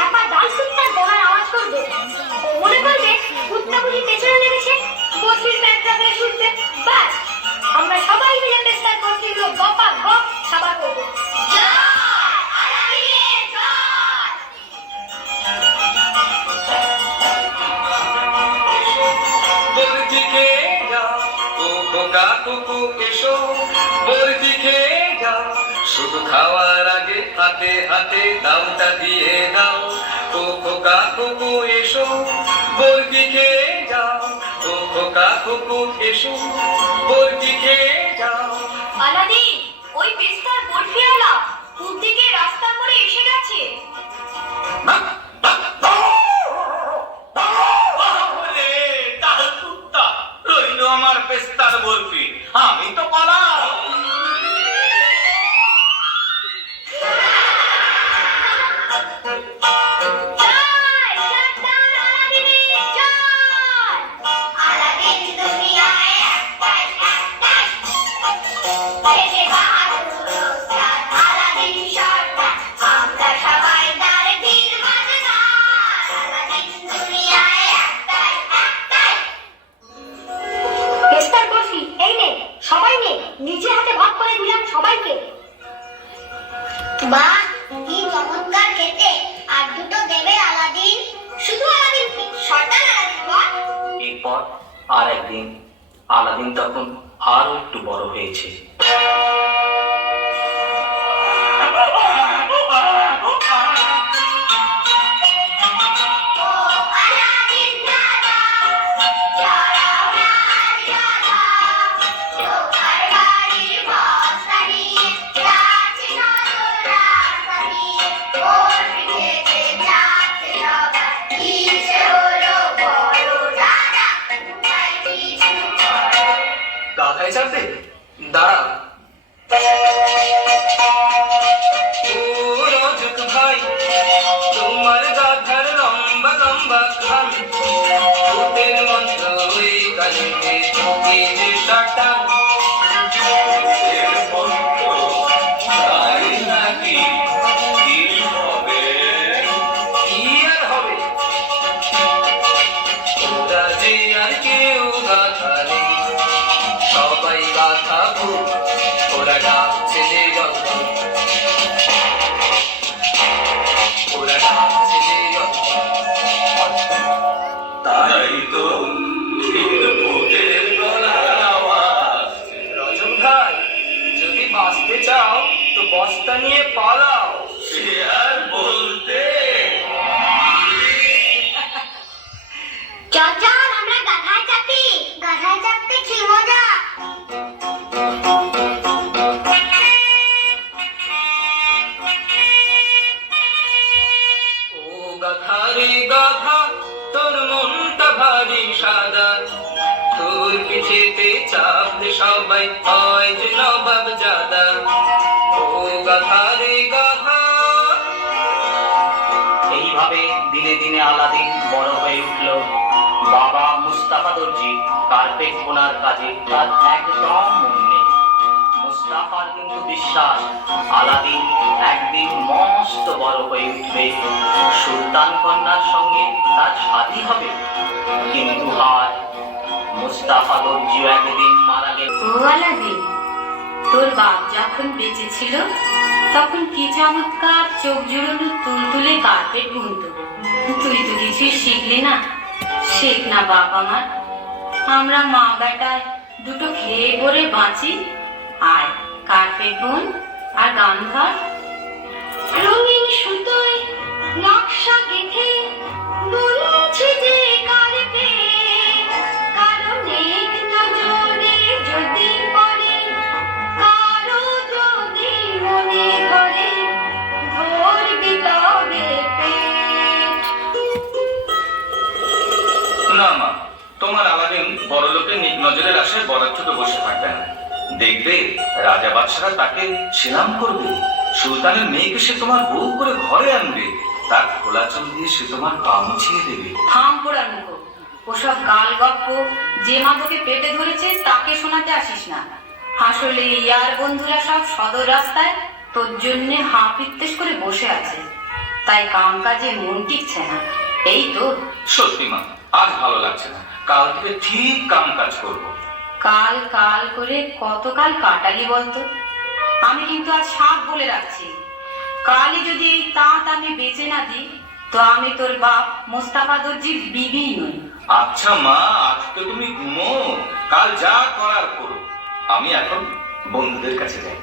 হ্যাপা dance sister গলার আওয়াজ করবে। মনে করবে ভূতটা বুঝি পেছনে নেমেছে বসির প্যাটটা ফেলে ছুটবে। বাস আমরা সবাই মিলে পেস্তার করছিল গপা গপ খাবার করব। বোকা টুকু এসো। বর্দি খেয়ে যা, শুধু খাওয়া হাতে হাতে দামটা দিয়ে দাও ও খোকা কুকু এসো বর্গি খেয়ে যাও। ও খোকা কুকু এসো বর্গি খেয়ে যাও। আলাদিন ওই পেস্তার বরফিওয়ালা পূব দিকে রাস্তা করে এসে গেছে। আমার পেস্তার বরফি। আমি তো পালাম। বস্তা নিয়ে পালাও সে আর বলতে চল চল আমরা গাধায় চাপি গাধায় চাপতে কি মজা ভারী সাদা। তোর পিছেতে চাপলে সবাই হয় যে নবাব জাদা। ও গাধা রে গাধা। এইভাবে দিনে দিনে আলাদিন বড় হয়ে উঠল বাবা মুস্তাফা দর্জি, কার্পেট বোনার কাজে তার একদম নেই। মুস্তাফার কিন্তু বিশ্বাস, আলাদিন একদিন মস্ত বড় হয়ে উঠবে। সুলতান কন্যার সঙ্গে তার শাদী হবে। কিন্তু মুস্তাফা একদিন মারা গেল। তোর বাপ যখন বেঁচে ছিল, তখন কি চমৎকার চোখ জুড়োনো তুলতুলে কার্পেট বুনতো তুই তো কিছুই শিখলি না, শেখ না বাপ আমার। আমরা মা বেটায় দুটো খেয়ে পরে বাঁচি, আর কার্পেট বুন আর গান ধর। রঙিন সুতোয় নকশা গেঁথে না মা, তোমার আলাদিন বড় লোকের নিক নজরের আশায় থেকে বসে থাকবে না দেখবে রাজা বাদশারা তাকে সেলাম করবে, সুলতানের মেয়েকে সে তোমার বউ করে ঘরে আনবে, তার খোলা চুল দিয়ে সে তোমার পা মুছিয়ে দেবে। থাম পোড়া মুখো। ওসব গাল গপ্প যে মা পেটে ধরেছে তাকে শোনাতে আসিস না। আসলে ইয়ার বন্ধুরা সব সদর রাস্তায় তোর জন্যে হাঁ পিত্তেশ করে বসে আছে। তাই কাম কাজে মন টিকছে না। এই তো। সত্যি মা আজ ভালো লাগছে না। কাল থেকে ঠিক কাম কাজ করব। কাল কাল করে কতকাল কাটালি বলতো? আমি কিন্তু আজ সাপ বলে রাখছি। কালি যদি এই তাঁত আমি বেঁচে না দিই, তো আমি তোর বাপ মোস্তাফা দর্জির বিবি নই। আচ্ছা মা তো তুমি ঘুমো। কাল যা করার করো। আমি এখন বন্ধুদের কাছে যাই।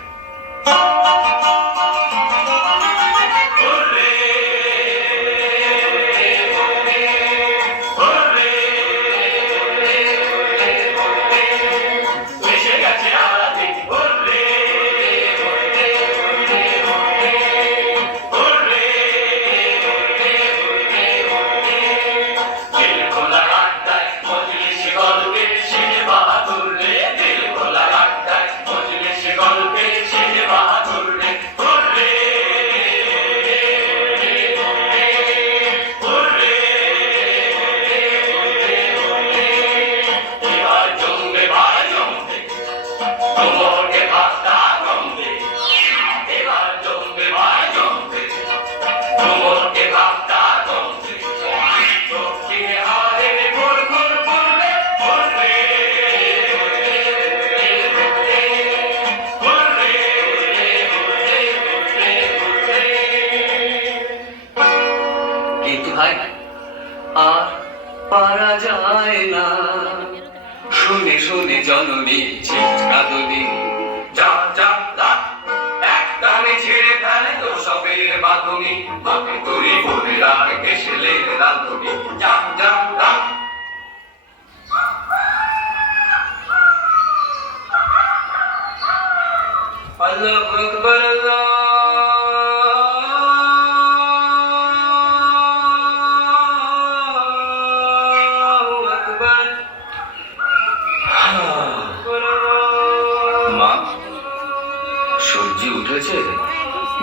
উঠেছে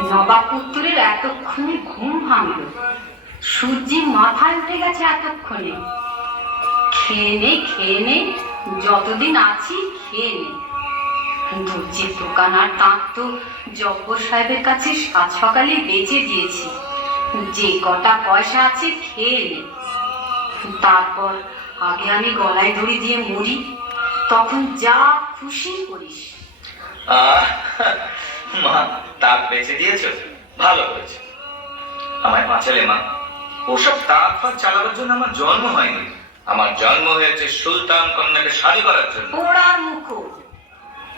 নবাপুত্তরের এতক্ষণে ঘুম ভাঙল সূর্যি মাথায় উঠে গেছে এতক্ষণে খেয়ে নে খেয়ে নে যতদিন আছি খেয়ে নে দর্জির দোকান আর তাঁত তো জব্বর সাহেবের কাছে সাত সকালে বেঁচে দিয়েছি। যে কটা পয়সা আছে খেয়ে তারপর আগে আমি গলায় দড়ি দিয়ে মরি তখন যা খুশি করিস। মা তাক বেঁচে দিয়েছ? ভালো হয়েছে আমার বাঁচালে মা। ওসব তাক ফাঁক চালাবার জন্য আমার জন্ম হয়নি। আমার জন্ম হয়েছে সুলতান কন্যাকে শাড়ি করার জন্য। ওড়ার মুখ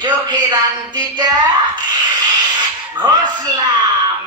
চোখের আংটিটা ঘষলাম।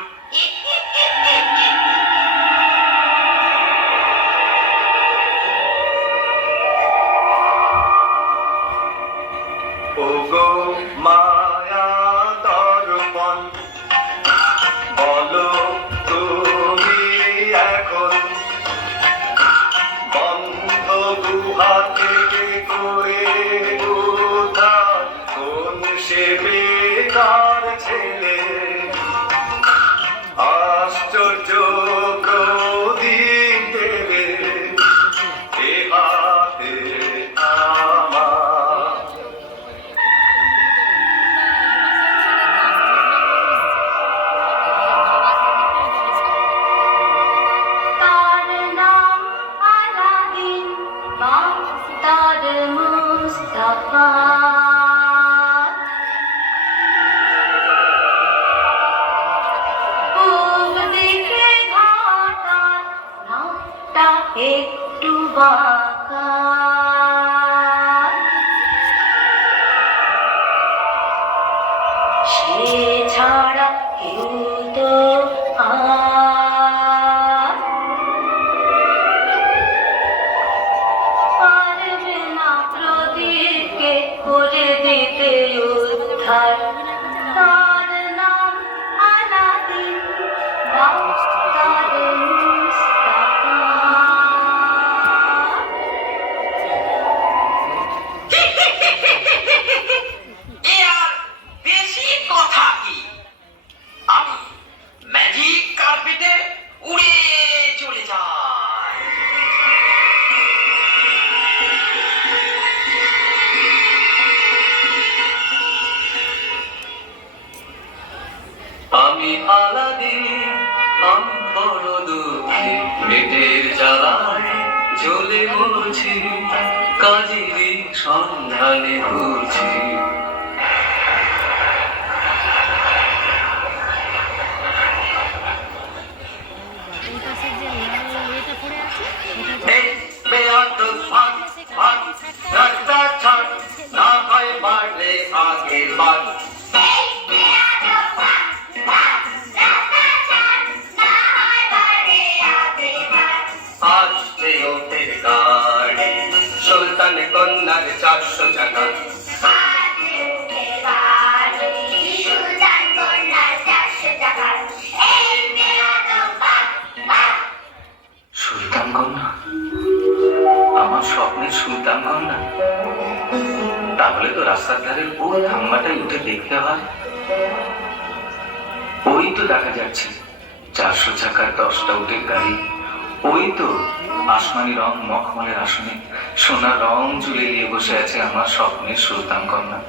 সোনালি রং মখমলের আসনে। সোনার রং জুলিয়ে বসে আছে আমার স্বপ্নের সুলতান কন্যা।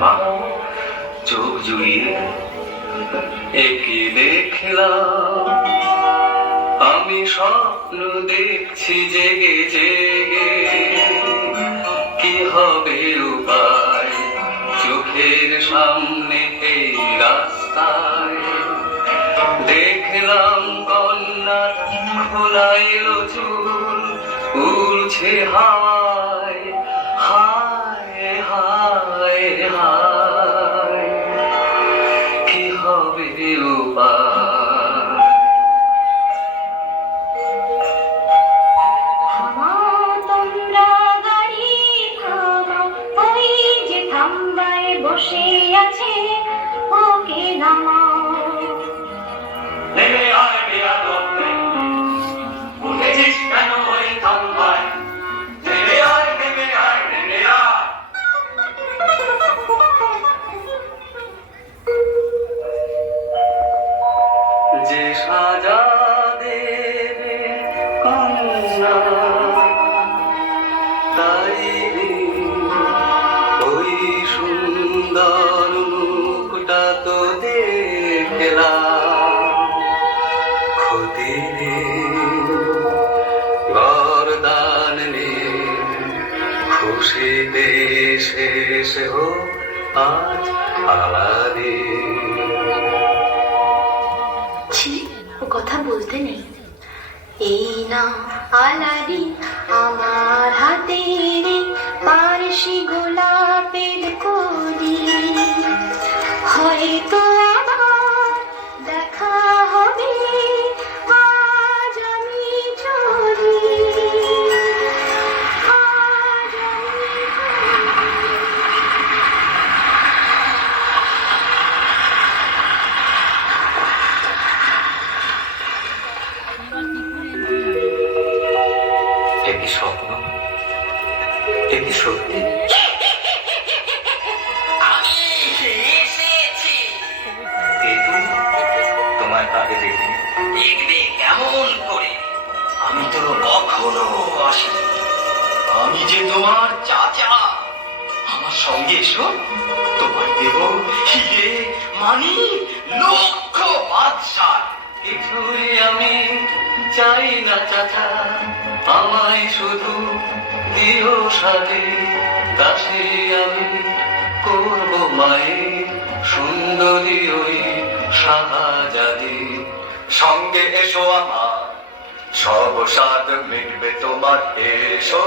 বা চোখ জুড়িয়ে একে দেখলাম। আমি স্বপ্ন দেখছি জেগে জেগে। কি হবে উপায় চোখের সামনে এই রাস্তায়? দেখলাম কন্যা খোলাইল চুল। উড়ছে হায় হায় হায় হায়। প্রিয় আমি করব সুন্দরী ওই সঙ্গে এসো আমার মিটবে তোমার, এসো।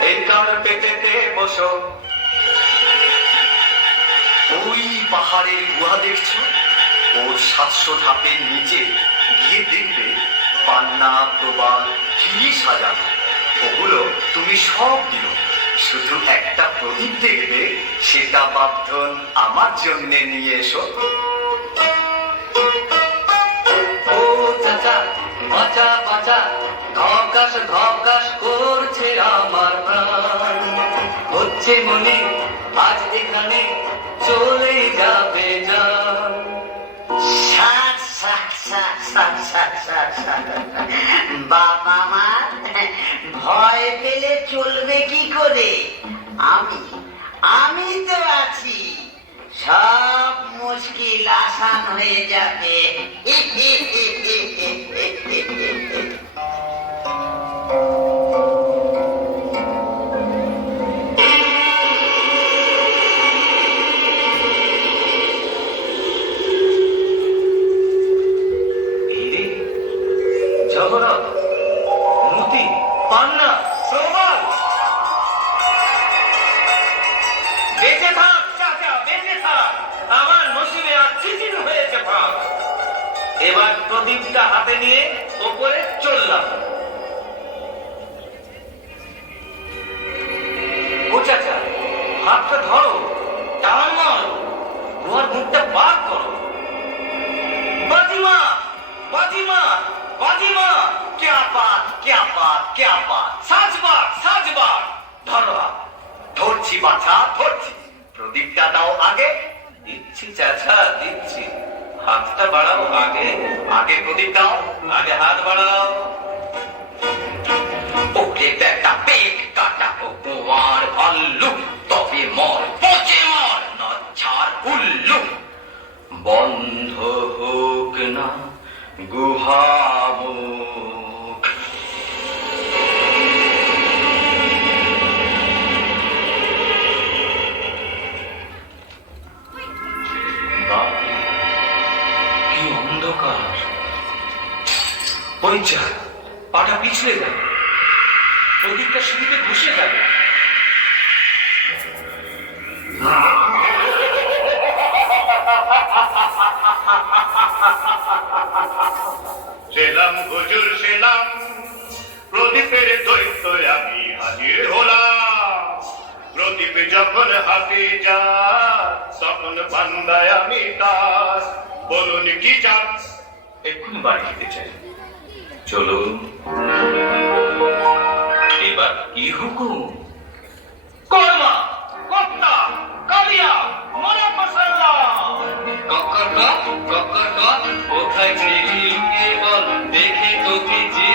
এই কার পেতে বসো। ওই পাহাড়ের গুহা দেখছ? ও সাতশো ধাপের নিচে গিয়ে দেখবে পান্না প্রবাল কি সাজানো। ওগুলো তুমি সব দিও শুধু একটা প্রদীপ দেখবে, সেটা বাপধন আমার জন্য নিয়ে এসো। ও চাচা বাঁচা বাঁচা ধকাস ধকাস করছে আমার প্রাণ। হচ্ছে মনে আজ এখানে চলবে কি করে? আমি আমি তো আছি। সব মুশকিল আসান হয়ে যাবে। প্রদীপটা সিঁড়িতে ঘুষে গেল সেলাম হুজুর সেলাম প্রদীপের দৈত্য আমি হাজির হলাম। প্রদীপ যখন হাতে যা তখন বান্দায় আমি তার। বলুন কি চান? এক্ষুনি বাড়ি যেতে চাই। চলুন। এবার কি। হুকুম কর্মা, কর্তা, কালিয়া মরা মশাল্লা কক্কর কক্কর কক্কর কক কোথায় লুকিয়ে বল, দেখে তো জিবে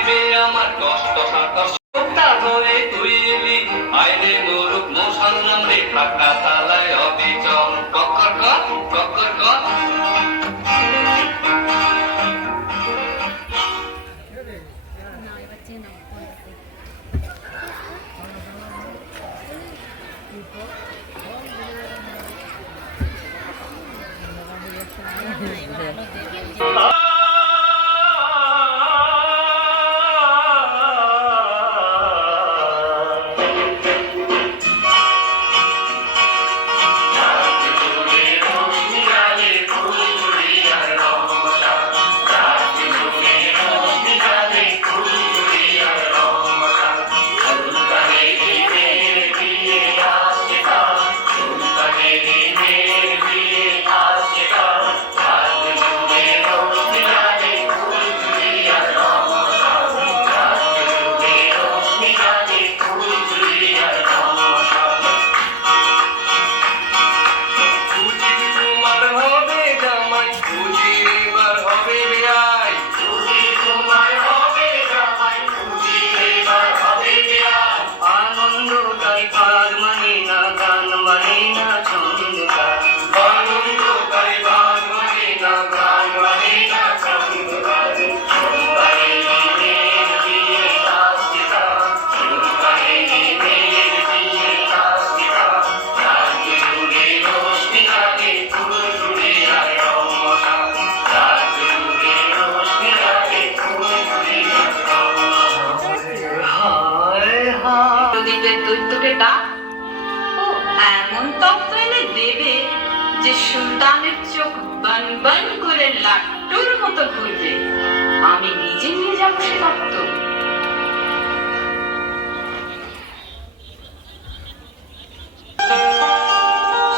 মতো ঘুরবে আমি নিজে নিয়ে যাব সে তত্ত্ব।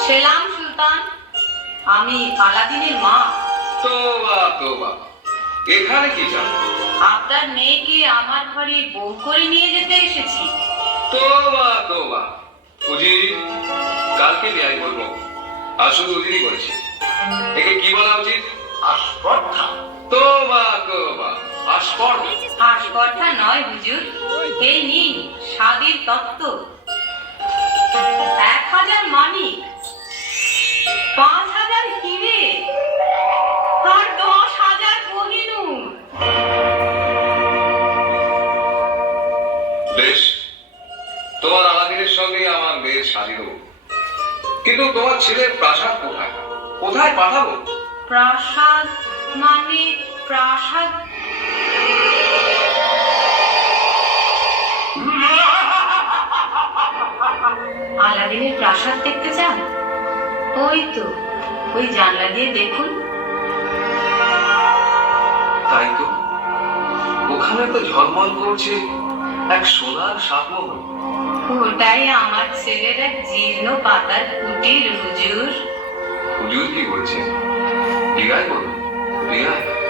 সেলাম সুলতান আমি আলাদিনের মা। তোবা তোবা এখানে কি চাও আপনার মেয়েকে আমার ঘরে বউ করে নিয়ে যেতে এসেছি। তোবা তোবা উজির কালকে বিয়াই করব। আর শুধু উজিরই করেছে। একে কি বলা উচিত? আস্পর্ধা আস্পর্ধা হাসপাতা নয় হুজুর। এই নিন স্বাদের তত্ত্ব। এক হাজার মানিক পাঁচ হাজার হিরে আর দশ হাজার কোহিনূর বেশ তোমার আলাদিনের সঙ্গে আমার মেয়ের সাজি কিন্তু তোমার ছেলের প্রাসাদ কোথায়? কোথায় পাঠাবো? প্রাসাদ মানে প্রাসাদ আলাদিনের প্রাসাদ দেখতে চান? ওই তো ওই জানলা দিয়ে দেখুন। তাই তো। ওখানে তো ঝলমল করছে এক সোনার সাতমহল ওটাই আমার ছেলের এক জীর্ণ পাতার কুটির হুজুর। হুজুর কি বলছে বিগায় বলো বিগায়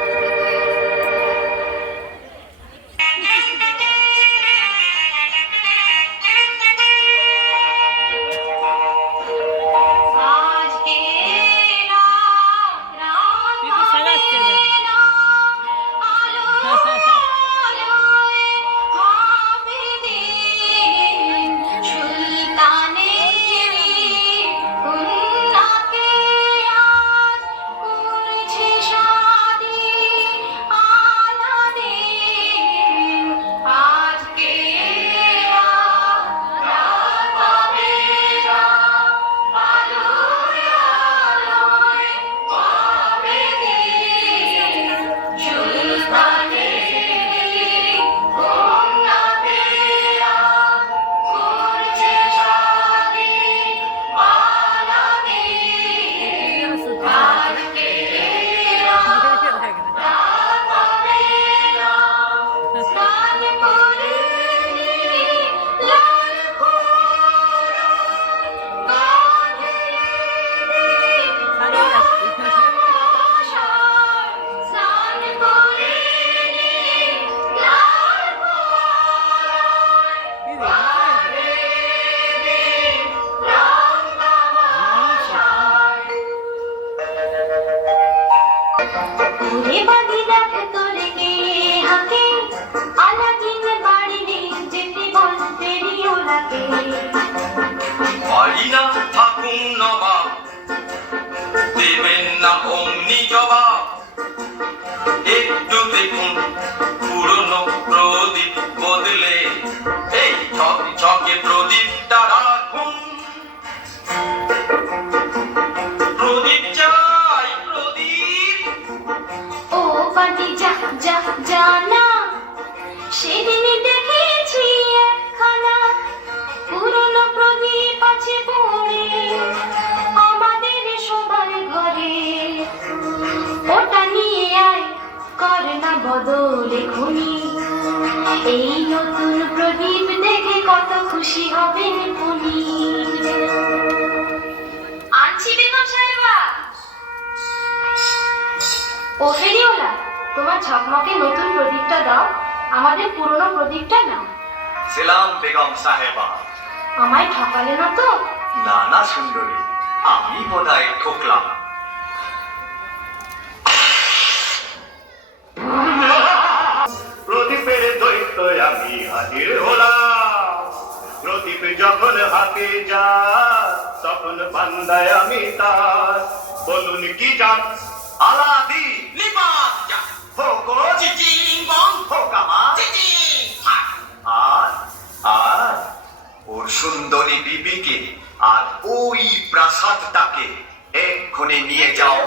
দেখুন পুরনো প্রদীপ বদলে। এই ছক, ছকে প্রদীপটা রাখুন। প্রদীপ চাই, প্রদীপ। ও পাটি যা যা জানা সেদিনই দেখেছি বদলে খুনি। এই নতুন প্রদীপ দেখে কত খুশি হবেন খুনি। আনছি বেগম সাহেবা। ও ফেরিওলা তোমার ঝকমকে নতুন প্রদীপটা দাও। আমাদের পুরনো প্রদীপটা নাও। সেলাম বেগম সাহেবা। আমায় ঠকালে না তো? না না সুন্দরী। আমি বোধহয় ঠকলাম আমি হাজির হলাম। প্রদীপ যখন হাতে যা তখন বান্দায় আমি তার। বলুন কি চান আলাদি। নিপাত যা হোকো চিচিং বং হোকামা চিচিং আর আর ওর সুন্দরী বিবিকে আর ওই প্রাসাদটাকে এক্ষুনি নিয়ে যাও